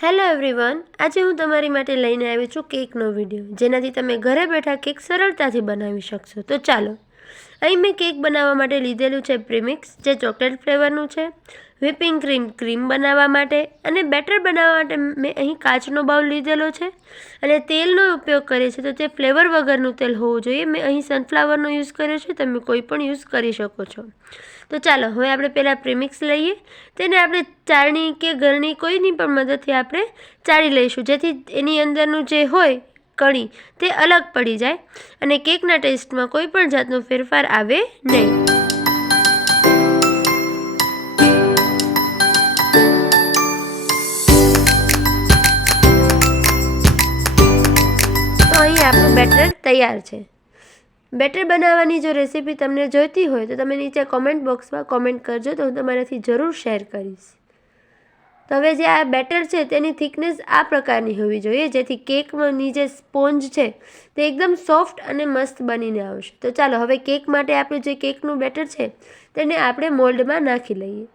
Hello everyone, આજે હું તમારી માટે લઈને આવી છું કેકનો વિડીયો, જેનાથી તમે ઘરે બેઠા કેક સરળતાથી બનાવી શકશો. તો ચાલો, અહીં મેં કેક બનાવવા માટે લીધેલું છે પ્રીમિક્સ, જે ચોકલેટ ફ્લેવરનું છે, વ્હિપિંગ ક્રીમ બનાવવા માટે, અને બેટર બનાવવા માટે મેં અહીં કાચનો બાઉલ લીધેલો છે અને તેલનો ઉપયોગ કરીએ છીએ તો તે ફ્લેવર વગરનું તેલ હોવું જોઈએ. મેં અહીં સનફ્લાવરનો યુઝ કર્યો છે, તમે કોઈ પણ યુઝ કરી શકો છો. તો ચાલો હવે આપણે પહેલાં પ્રીમિક્સ લઈએ, તેને આપણે ચાળણી કે ગરણી કોઈની પણ મદદથી આપણે ચાળી લઈશું, જેથી એની અંદરનું જે હોય કણી તે અલગ પડી જાય અને કેકના ટેસ્ટમાં કોઈ પણ જાતનો ફેરફાર આવે નહીં. તો અહીં આપણું બેટર તૈયાર છે. બેટર બનાવવાની જો રેસીપી તમને જોઈતી હોય તો તમે નીચે કોમેન્ટ બોક્સમાં કોમેન્ટ કરજો, તો હું તમારાથી જરૂર શેર કરીશ. તો હવે જે આ બેટર છે તેની થિકનેસ આ પ્રકારની હોવી જોઈએ, જેથી કેકની જે સ્પોન્જ છે તે એકદમ સોફ્ટ અને મસ્ત બનીને આવશે. તો ચાલો હવે કેક માટે આપણું જે કેકનું બેટર છે તેને આપણે મોલ્ડમાં નાખી લઈએ.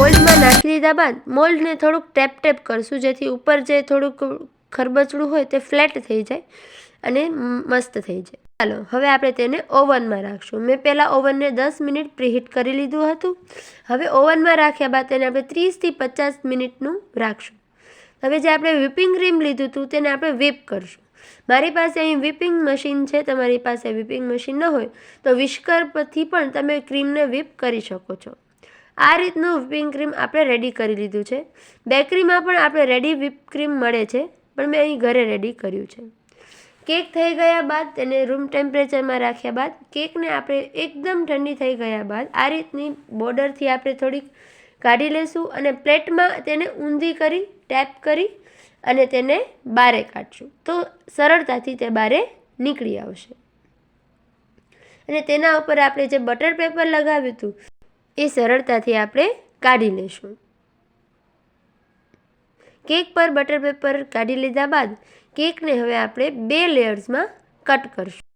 મોલ્ડમાં નાખી દીધા બાદ મોલ્ડને થોડુંક ટેપ કરશું, જેથી ઉપર જે થોડુંક ખરબચડું હોય તે ફ્લેટ થઈ જાય અને મસ્ત થઈ જાય. ચાલો હવે આપણે તેને ઓવનમાં રાખશું. મેં પહેલાં ઓવનને 10 મિનિટ પ્રીહીટ કરી લીધું હતું. હવે ઓવનમાં રાખ્યા બાદ તેને આપણે 30થી 50 મિનિટનું રાખશું. હવે જે આપણે વ્હિપિંગ ક્રીમ લીધું હતું તેને આપણે વ્હીપ કરશું. મારી પાસે અહીં વ્હિપિંગ મશીન છે, તમારી પાસે વ્હિપિંગ મશીન ન હોય તો વિસ્કર પરથી પણ તમે ક્રીમને વ્હીપ કરી શકો છો. આ રીતનું વ્હિપિંગ ક્રીમ આપણે રેડી કરી લીધું છે. બેકરીમાં પણ આપણે રેડી વ્હિપ ક્રીમ મળે છે, પણ મેં અહીં ઘરે રેડી કર્યું છે. કેક થઈ ગયા બાદ તેને રૂમ ટેમ્પરેચરમાં રાખ્યા બાદ કેકને આપણે એકદમ ઠંડી થઈ ગયા બાદ આ રીતની બોર્ડરથી આપણે થોડીક કાઢી લઈશું અને પ્લેટમાં તેને ઊંધી કરી ટેપ કરી અને તેને બારે કાઢશું, તો સરળતાથી તે બારે નીકળી આવશે. અને તેના ઉપર આપણે જે બટર પેપર લગાવ્યું હતું એ સરળતાથી આપણે કાઢી લઈશું. કેક પર બટર પેપર કાઢી લીધા બાદ કેકને હવે આપણે 2 લેયર્સમાં કટ કરશું.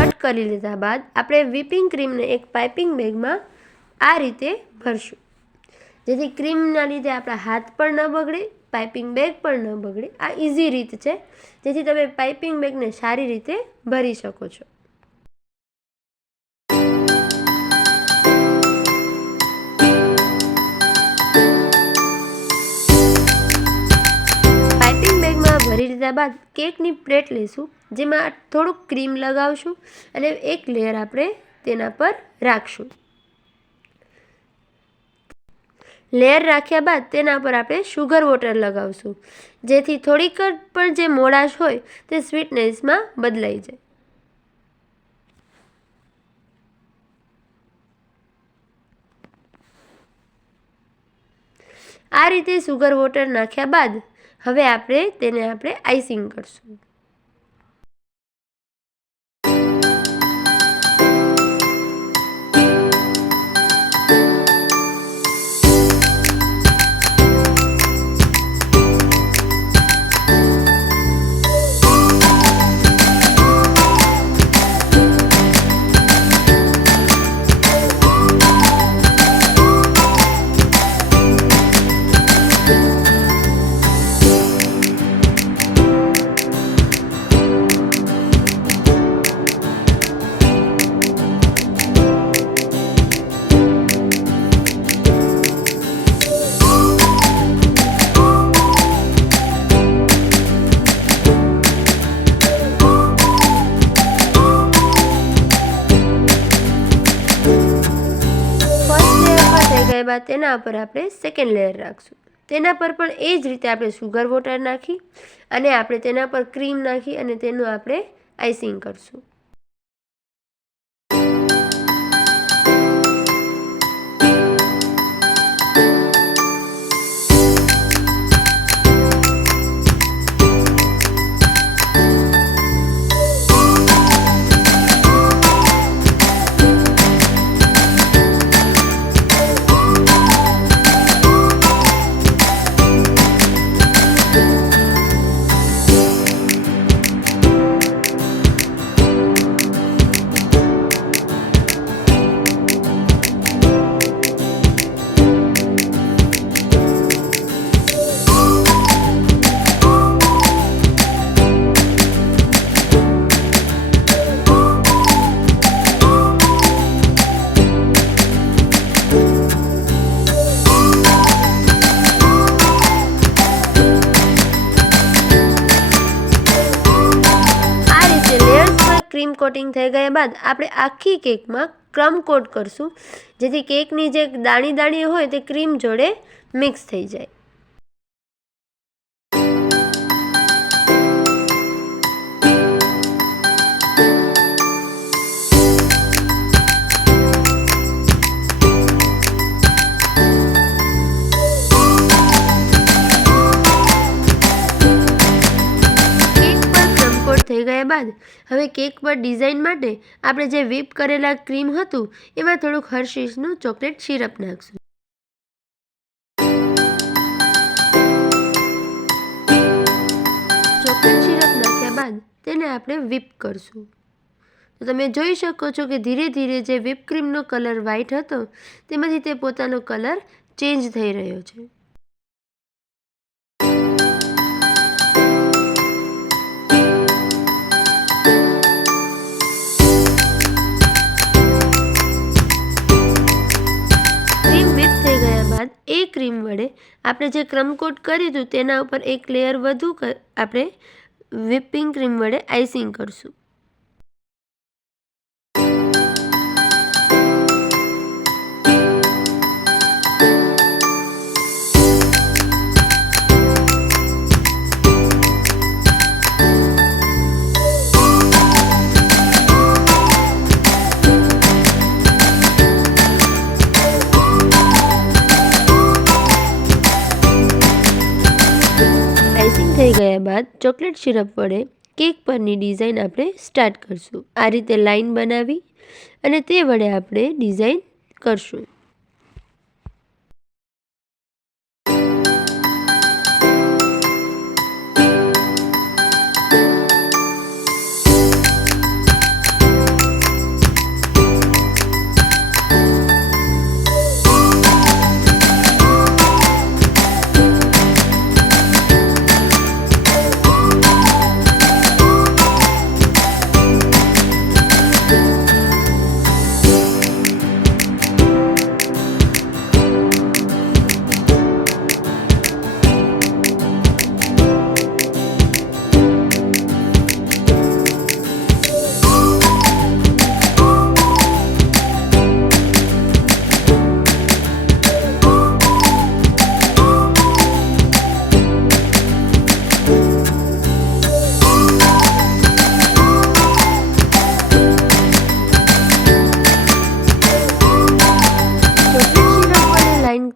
કટ કરી લીધા બાદ આપણે વ્હિપિંગ ક્રીમને એક પાઇપિંગ બેગમાં આ રીતે ભરશું, જેથી ક્રીમના લીધે આપણા હાથ પણ ન બગડે, પાઇપિંગ બેગ પણ ન બગડે. આ ઇઝી રીત છે, જેથી તમે પાઇપિંગ બેગને સારી રીતે ભરી શકો છો. પાઇપિંગ બેગમાં ભરી લીધા બાદ કેકની પ્લેટ લઈશું, જેમાં થોડુંક ક્રીમ લગાવશું અને એક લેયર આપણે તેના પર રાખશું. લેયર રાખ્યા બાદ તેના પર આપણે શુગર વોટર લગાવશું, જેથી થોડીક પણ જે મોડાશ હોય તે સ્વીટનેસમાં બદલાઈ જાય. આ રીતે શુગર વોટર નાખ્યા બાદ હવે તેને આપણે આઈસિંગ કરશું. ગયા બાદ તેના ઉપર આપણે સેકન્ડ લેયર રાખશું. તેના પર પણ એ જ રીતે આપણે સુગર વોટર નાખી અને આપણે તેના પર ક્રીમ નાખી અને તેનું આપણે આઈસિંગ કરશું. ક્રીમ કોટિંગ થઈ ગયા બાદ આપણે આખી કેકમાં ક્રમ કોટ કરશું, જેથી કેકની જે દાણી દાણી હોય તે ક્રીમ જોડે મિક્સ થઈ જાય. થઈ ગયા બાદ હવે કેક પર ડિઝાઇન માટે આપણે જે વ્હીપ કરેલા ક્રીમ હતું એમાં થોડુંક હર્શીસનું ચોકલેટ સિરપ નાખશું. ચોકલેટ સિરપ નાખ્યા બાદ તેને આપણે વ્હીપ કરશું. તો તમે જોઈ શકો છો કે ધીરે ધીરે જે વ્હીપ ક્રીમનો કલર વ્હાઇટ હતો તેમાંથી તે પોતાનો કલર ચેન્જ થઈ રહ્યો છે. એ ક્રીમ વડે આપણે જે ક્રમ કોટ કર્યું હતું તેના ઉપર એક લેયર વધુ આપણે વ્હિપિંગ ક્રીમ વડે આઈસિંગ કરશું. થઈ ગયા બાદ ચોકલેટ સિરપ વડે કેક પરની ડિઝાઇન આપણે સ્ટાર્ટ કરશું. આ રીતે લાઈન બનાવી અને તે વડે આપણે ડિઝાઇન કરશું.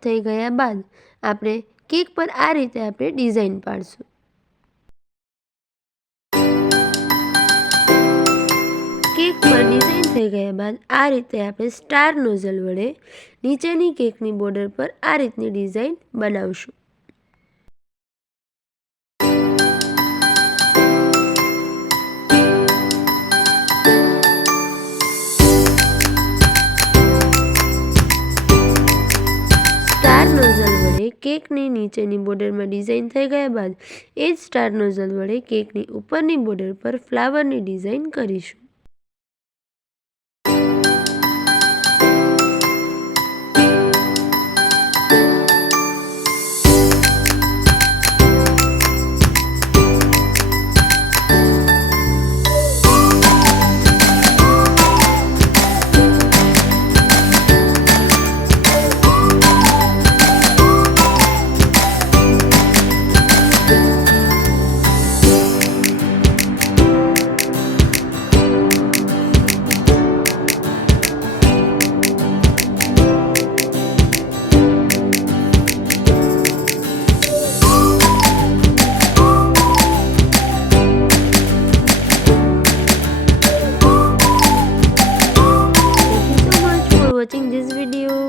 થઈ ગયા બાદ આપણે કેક પર આ રીતે આપણે ડિઝાઇન પાડશું. કેક પર ડિઝાઇન થઈ ગયા બાદ આ રીતે આપણે સ્ટાર નોઝલ વડે નીચેની કેકની બોર્ડર પર આ રીતની ડિઝાઇન બનાવશું. કેકની નીચેની બોર્ડરમાં ડિઝાઇન થઈ ગયા બાદ એ જ સ્ટાર નોઝલ વડે કેકની ઉપરની બોર્ડર પર ફ્લાવરની ડિઝાઇન કરીશું. Watching this video.